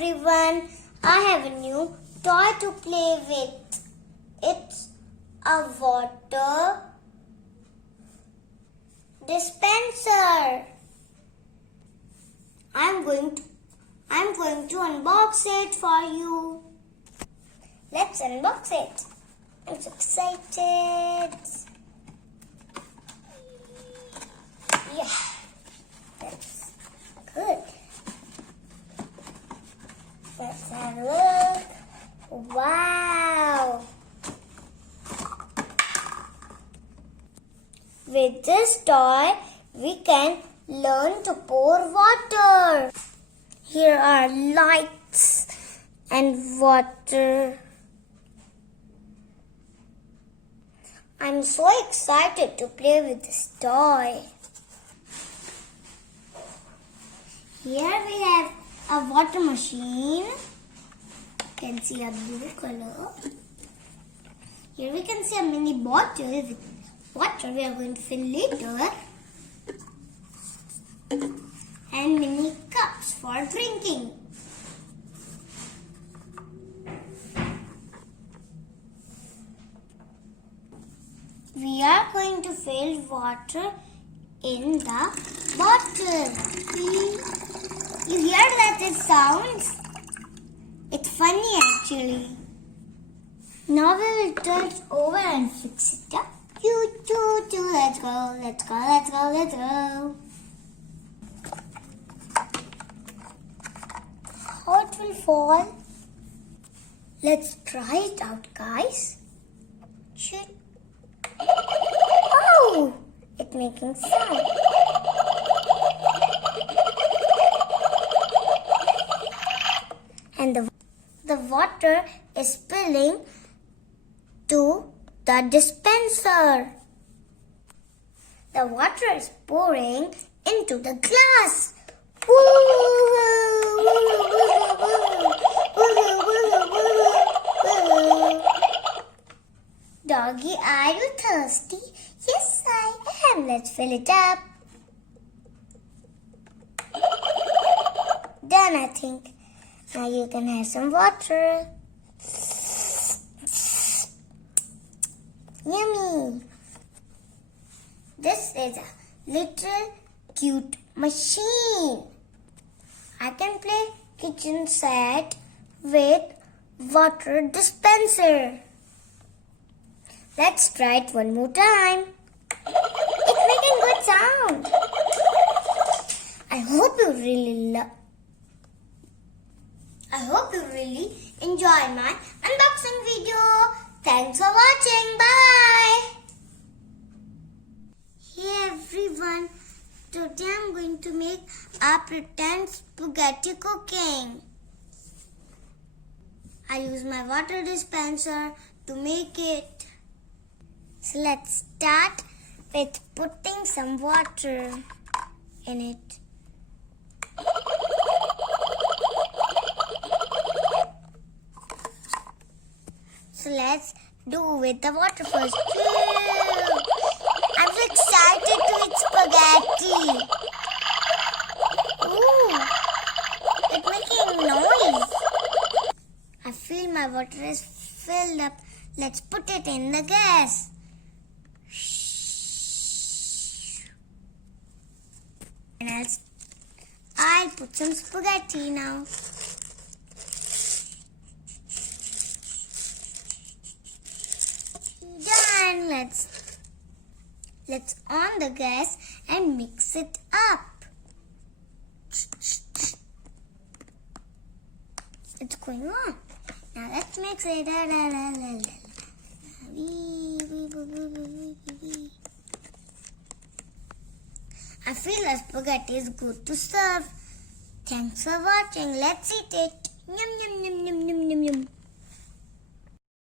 everyone, I have a new toy to play with. It's a water dispenser. I'm going to unbox it for you. Let's unbox it. I'm so excited. Yeah, that's good. Let's have a look. Wow! With this toy, we can learn to pour water. Here are lights and water. I'm so excited to play with this toy. Here we have a water machine. You can see a blue color. Here we can see a mini bottle with water we are going to fill later. And mini cups for drinking. We are going to fill water in the bottle. You hear that it sounds? It's funny actually. Now we will turn it over and fix it up. Let's go, let's go, let's go, let's go. How it will fall? Let's try it out, guys. Oh, it's making sound. And the water is spilling to the dispenser. The water is pouring into the glass. Doggy, are you thirsty? Yes, I am. Let's fill it up. Done, I think. Now you can have some water. Yummy. This is a little cute machine. I can play kitchen set with water dispenser. Let's try it one more time. It's making good sound. I hope you really enjoy my unboxing video. Thanks for watching. Bye. Hey everyone. Today I'm going to make a pretend spaghetti cooking. I use my water dispenser to make it. So let's start with putting some water in it. So let's do with the water first. I'm so excited to eat spaghetti. Ooh, it's making noise. I feel my water is filled up. Let's put it in the gas. And I'll put some spaghetti now. Done. Let's on the gas and mix it up. It's going on. Now let's mix it. I feel the spaghetti is good to serve. Thanks for watching. Let's eat it. Yum, yum, yum, yum, yum, yum, yum.